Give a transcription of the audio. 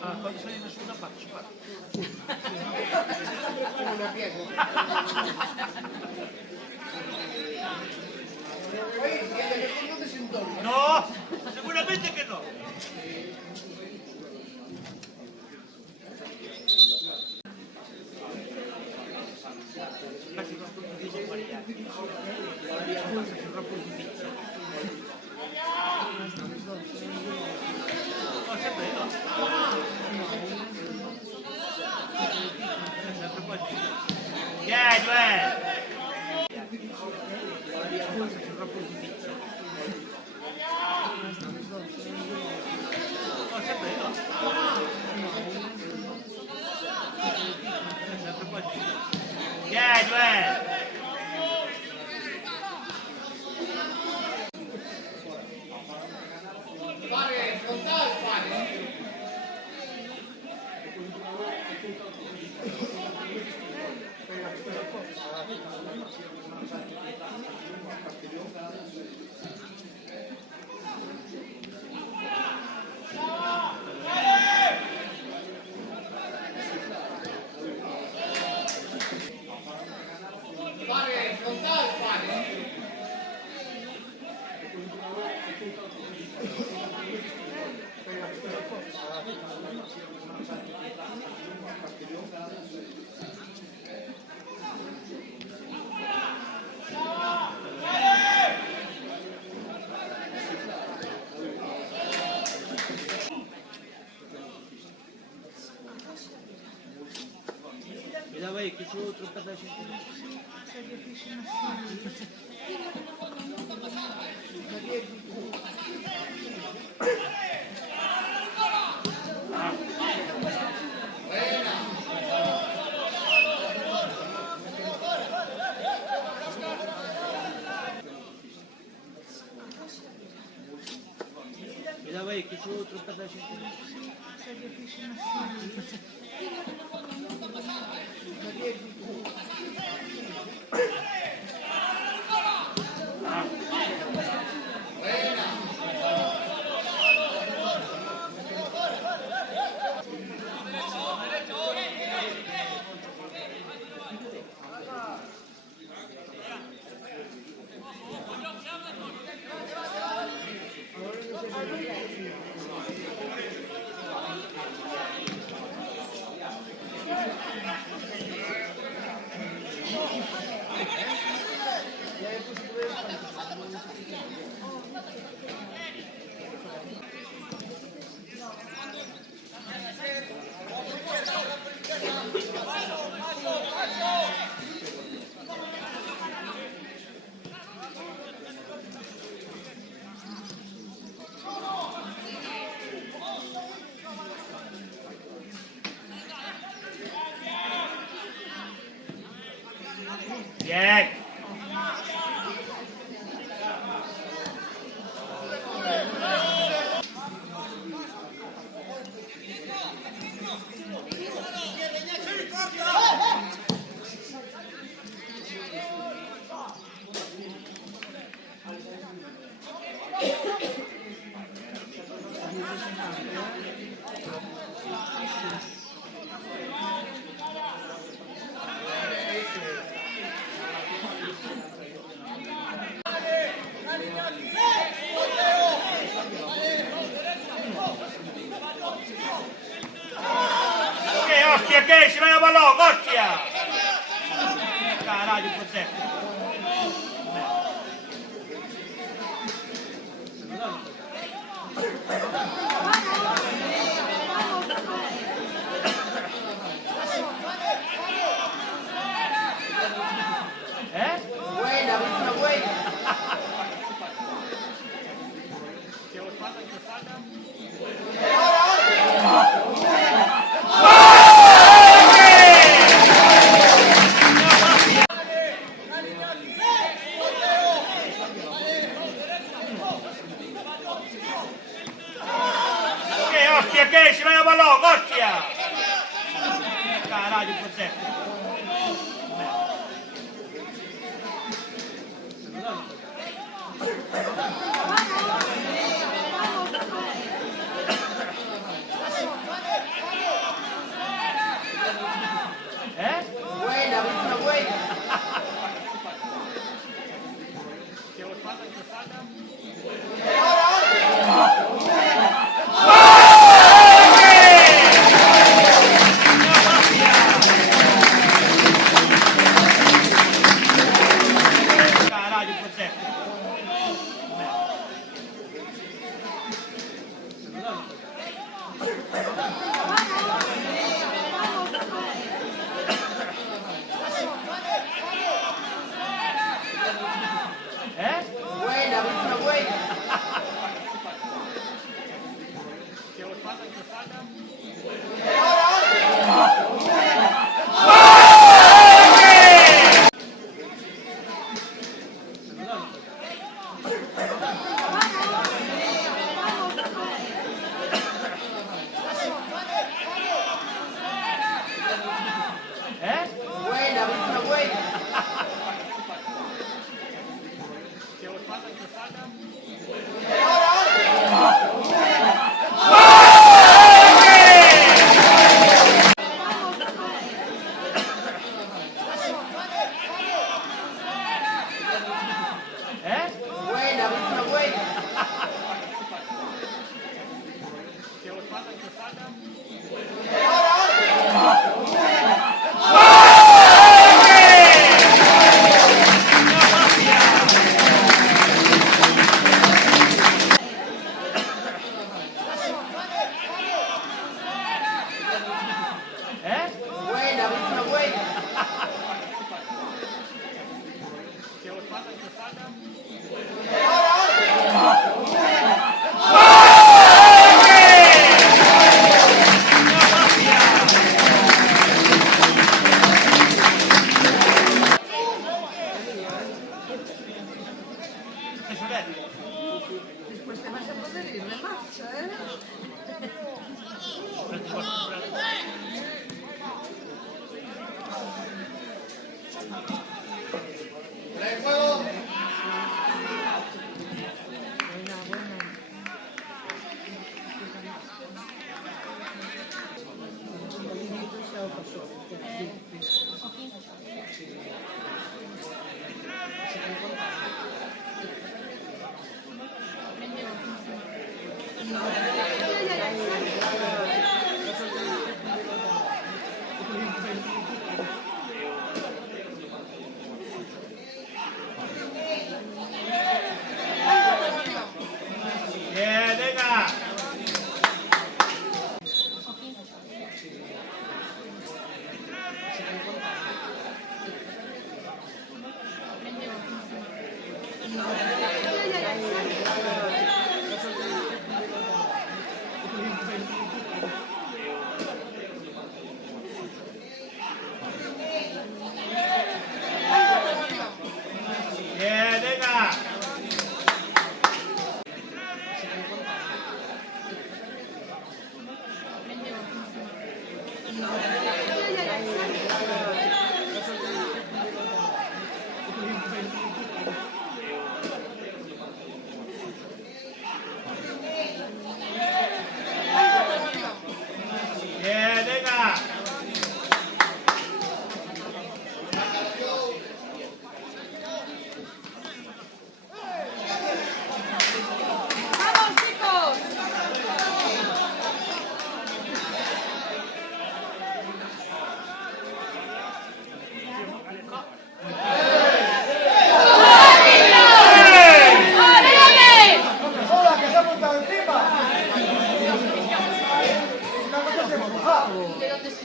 Ah, quando sei nessuna faccia, guarda. Una pietra. Poi si vede che con tutti si intorno. No, sicuramente che no. Quasi non tutti dice variati. Sono troppo difficili. No, sempre no. Sempre qua. Sono troppo difficili. No, sempre no. Sempre qua. Fare frontale, fare. Fare frontale, fare. Mi dava che c'ho troppa da sentire. Mi dava che c'ho troppa da sentire. Yeah. Ostia che ci viene a pallone, ostia! Caradio, cos'è? Buena, buena, buena. Ostia che ci viene a pallone, ostia! Caradio, cos'è? Buena, buena, buena. Buena, buena, buena. Buena, buena, buena. Buena, buena, buena. Después te vas a poder ir de marcha, ¿eh? Play juego. Buena, buena. Bien, venga. Bien, venga. Bien, venga. ¡Vamos, chicos! ¡Hola, que se ha montado encima! Una cosa se moja. ¿De dónde se